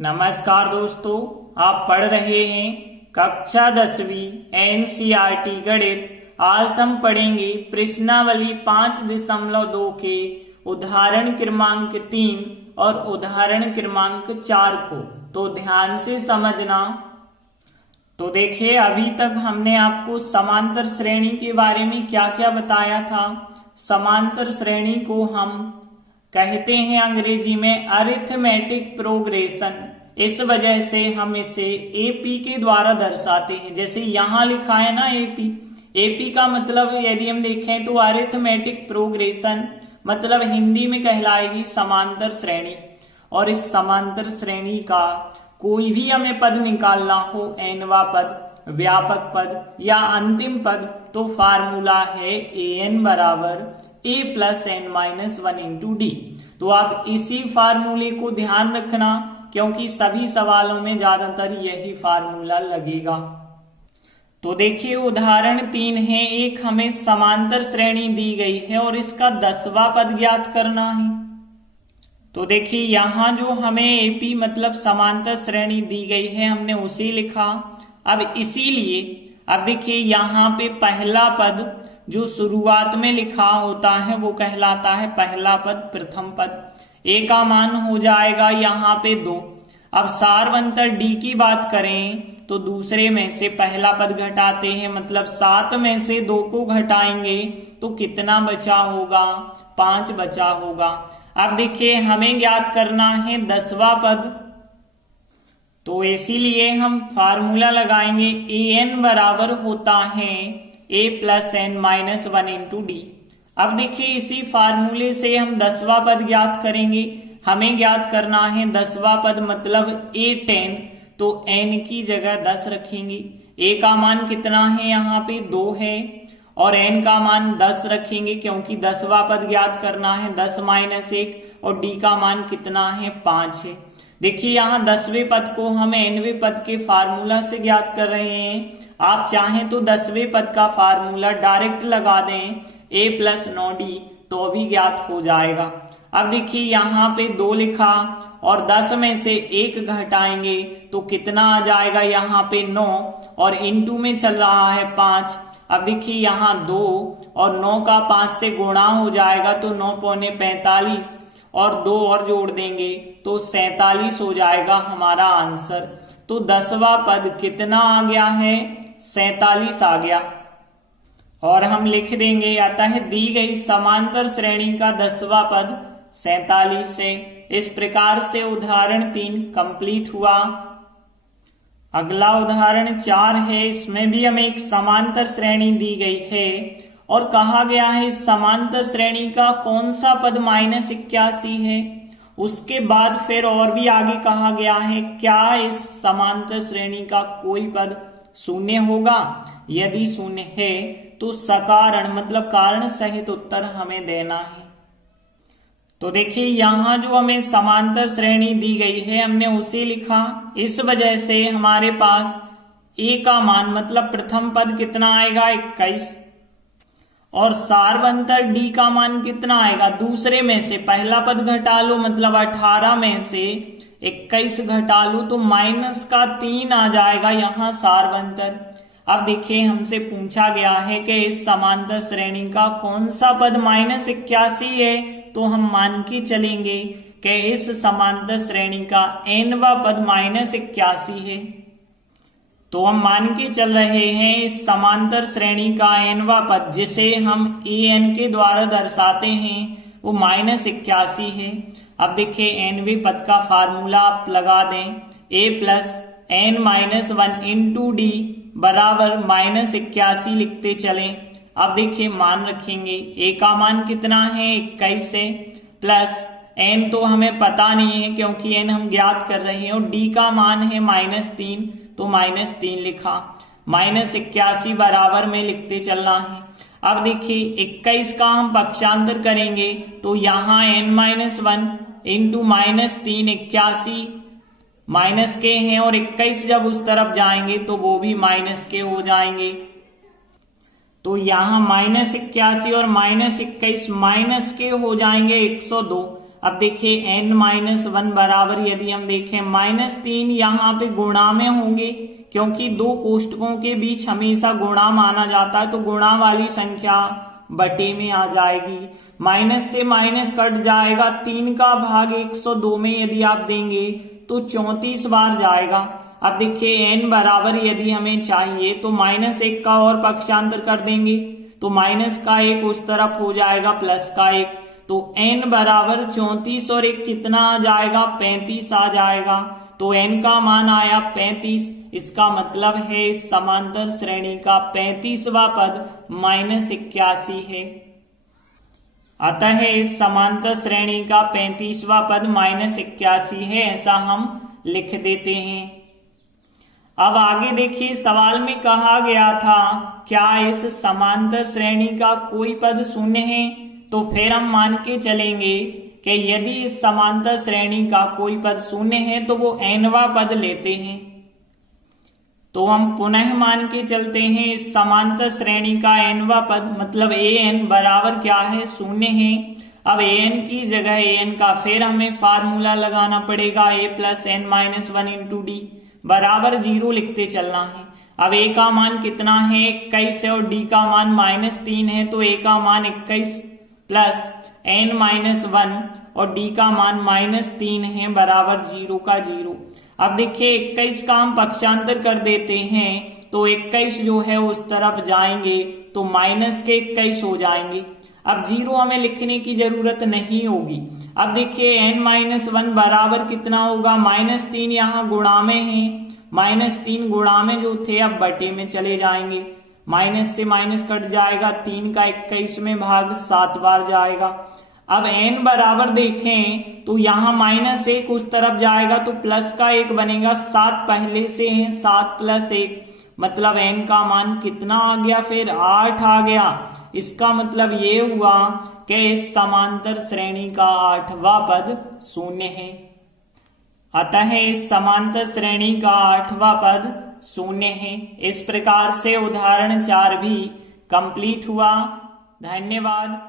नमस्कार दोस्तों, आप पढ़ रहे हैं कक्षा 10वीं एनसीईआरटी गणित। आज हम पढ़ेंगे प्रश्नावली 5.2 के उदाहरण क्रमांक 3 और उदाहरण क्रमांक 4 को। तो ध्यान से समझना। तो देखिए, अभी तक हमने आपको समांतर श्रेणी के बारे में क्या क्या बताया था। समांतर श्रेणी को हम कहते हैं अंग्रेजी में अरिथमेटिक प्रोग्रेशन। इस वजह से हम इसे एपी के द्वारा दर्शाते हैं। जैसे यहां लिखा है ना एपी। एपी का मतलब यदि हम देखें तो अरिथमेटिक प्रोग्रेशन मतलब हिंदी में कहलाएगी समांतर श्रेणी। और इस समांतर श्रेणी का कोई भी हमें पद निकालना हो, एनवा पद, व्यापक पद या अंतिम पद, तो फार्मूला है an बराबर a plus n minus 1 into d. तो आप इसी फार्मूले को ध्यान रखना, क्योंकि सभी सवालों में ज्यादातर यही फार्मूला लगेगा। तो देखिए, उदाहरण 3 है। एक हमें समांतर श्रेणी दी गई है और इसका 10वां पद ज्ञात करना है। तो देखिए, यहां जो हमें एपी मतलब समांतर श्रेणी दी गई है हमने उसे लिखा। अब इसीलिए अब देखिए, यहाँ पे पहला पद जो शुरुआत में लिखा होता है वो कहलाता है पहला पद, प्रथम पद। ए का मान हो जाएगा यहाँ पे 2। अब सारवंतर डी की बात करें तो दूसरे में से पहला पद घटाते हैं, मतलब 7 में से 2 को घटाएंगे तो कितना बचा होगा? 5 बचा होगा। अब देखिए, हमें ज्ञात करना है 10वां पद। तो इसीलिए हम फार्मूला लगाएंगे an बराबर होता है a plus n minus 1 into d. अब देखिए, इसी फार्मूले से हम 10वां पद ज्ञात करेंगे। हमें ज्ञात करना है 10वां पद मतलब a 10, तो n की जगह 10 रखेंगे। a का मान कितना है? यहाँ पे 2 है और n का मान 10 रखेंगे, क्योंकि 10वां पद ज्ञात करना है 10 माइनस 1 और d का मान कितना है? 5 है। देखिए, यहाँ 10वें पद को हम nवें पद के फार्मूला से ज्ञात कर रहे हैं। आप चाहें तो 10वें पद का फार्मूला डायरेक्ट लगा दें a प्लस 9d, तो भी ज्ञात हो जाएगा। अब देखिए, यहाँ पे 2 लिखा और 10 में से 1 घटाएंगे तो कितना आ जाएगा? यहाँ पे 9 और इंटू में चल रहा है 5। अब देखिए, यहाँ 2 और 9 का 5 से गुणा हो जाएगा तो 9 पौने 45 और 2 और जोड़ देंगे तो 47 हो जाएगा हमारा आंसर। तो 10वां पद कितना आ गया है? 47 आ गया। और हम लिख देंगे, अतः दी गई समांतर श्रेणी का 10वां पद 47 है। इस प्रकार से उदाहरण 3 कंप्लीट हुआ। अगला उदाहरण 4 है। इसमें भी हमें एक समांतर श्रेणी दी गई है और कहा गया है इस समांतर श्रेणी का कौन सा पद -81 है। उसके बाद फिर और भी आगे कहा गया है, क्या इस समांतर श्रेणी का कोई पद शून्य होगा? यदि शून्य है तो सकारण मतलब कारण सहित उत्तर हमें देना है। तो देखिए, यहाँ जो हमें समांतर श्रेणी दी गई है हमने उसे लिखा। इस वजह से हमारे पास a का मान मतलब प्रथम पद कितना आएगा? 21। और सारवंतर डी का मान कितना आएगा? दूसरे में से पहला पद घटा लो, मतलब 18 में से 21 घटा लो तो -3 आ जाएगा यहाँ सारवंतर। अब देखिए, हमसे पूछा गया है कि इस समांतर श्रेणी का कौन सा पद -81 है, तो हम मान के चलेंगे कि इस समांतर श्रेणी का nवां पद -81 है। तो हम मान के चल रहे हैं इस समांतर श्रेणी का nवां पद, जिसे हम an के द्वारा दर्शाते हैं, वो -81 है। अब देखिए, nवें पद का फार्मूला आप लगा दें, a plus n minus 1 into d बराबर -81 लिखते चलें। अब देखिए, मान रखेंगे a का मान कितना है? 21 है, प्लस n तो हमें पता नहीं है क्योंकि n हम ज्ञात कर रहे हैं, और d का मान है -3, तो -3 लिखा। -81 बराबर में लिखते चलना है। अब देखिए, 21 का हम पक्षांतर करेंगे तो यहाँ n-1 इंटू -3 81 माइनस के हैं, और 21 जब उस तरफ जाएंगे तो वो भी माइनस के हो जाएंगे। तो यहाँ -81 और -21 माइनस के हो जाएंगे 102। अब देखिए n-1 बराबर यदि हम देखें -3 यहाँ पे गुणा में होंगे, क्योंकि दो कोष्टकों के बीच हमेशा गुणा माना जाता है, तो गुणा वाली संख्या बटे में आ जाएगी। माइनस से माइनस कट जाएगा, 3 का भाग 102 में यदि आप देंगे तो 34 बार जाएगा। अब देखिए n बराबर यदि हमें चाहिए तो -1 का और पक्षांतर कर देंगे, तो माइनस का 1 उस तरफ हो जाएगा प्लस का 1, तो n बराबर 34 और 1 कितना आ जाएगा, 35 आ जाएगा। तो n का मान आया 35। इसका मतलब है इस समांतर श्रेणी का 35वां पद -81 है। अतः इस समांतर श्रेणी का 35वां पद -81 है, ऐसा हम लिख देते हैं। अब आगे देखिए, सवाल में कहा गया था क्या इस समांतर श्रेणी का कोई पद शून्य है, तो फिर हम मान के चलेंगे कि यदि इस समांतर श्रेणी का कोई पद शून्य है तो वो nवां पद लेते हैं। तो हम पुनः मान के चलते हैं इस समांतर श्रेणी का nवां पद मतलब an बराबर क्या है, शून्य है। अब an की जगह an का फिर हमें फार्मूला लगाना पड़ेगा, a + n-1 × d बराबर 0 लिखते चलना है। अब a का मान कितना है, 21 है, और d का मान -3 है, तो a का मान 21 + n-1 और d का मान -3 है बराबर 0 का 0। अब देखिए 21 का हम पक्षांतर कर देते हैं, तो 21 जो है उस तरफ जाएंगे तो माइनस के 21 हो जाएंगे। अब 0 हमें लिखने की जरूरत नहीं होगी। अब देखिए n-1 बराबर कितना होगा, -3 यहाँ गुणा में है, -3 गुणा में जो थे अब बटे में चले जाएंगे, माइनस से माइनस कट जाएगा, 3 का 21 में भाग 7 बार जाएगा। अब n बराबर देखें तो यहाँ -1 उस तरफ जाएगा तो प्लस का 1 बनेगा, 7 पहले से है, 7 + 1 मतलब n का मान कितना आ गया, फिर 8 आ गया। इसका मतलब ये हुआ कि इस समांतर श्रेणी का 8वां पद शून्य है। अतः इस समांतर श्रेणी का 8वां पद शून्य है। इस प्रकार से उदाहरण 4 भी कंप्लीट हुआ। धन्यवाद।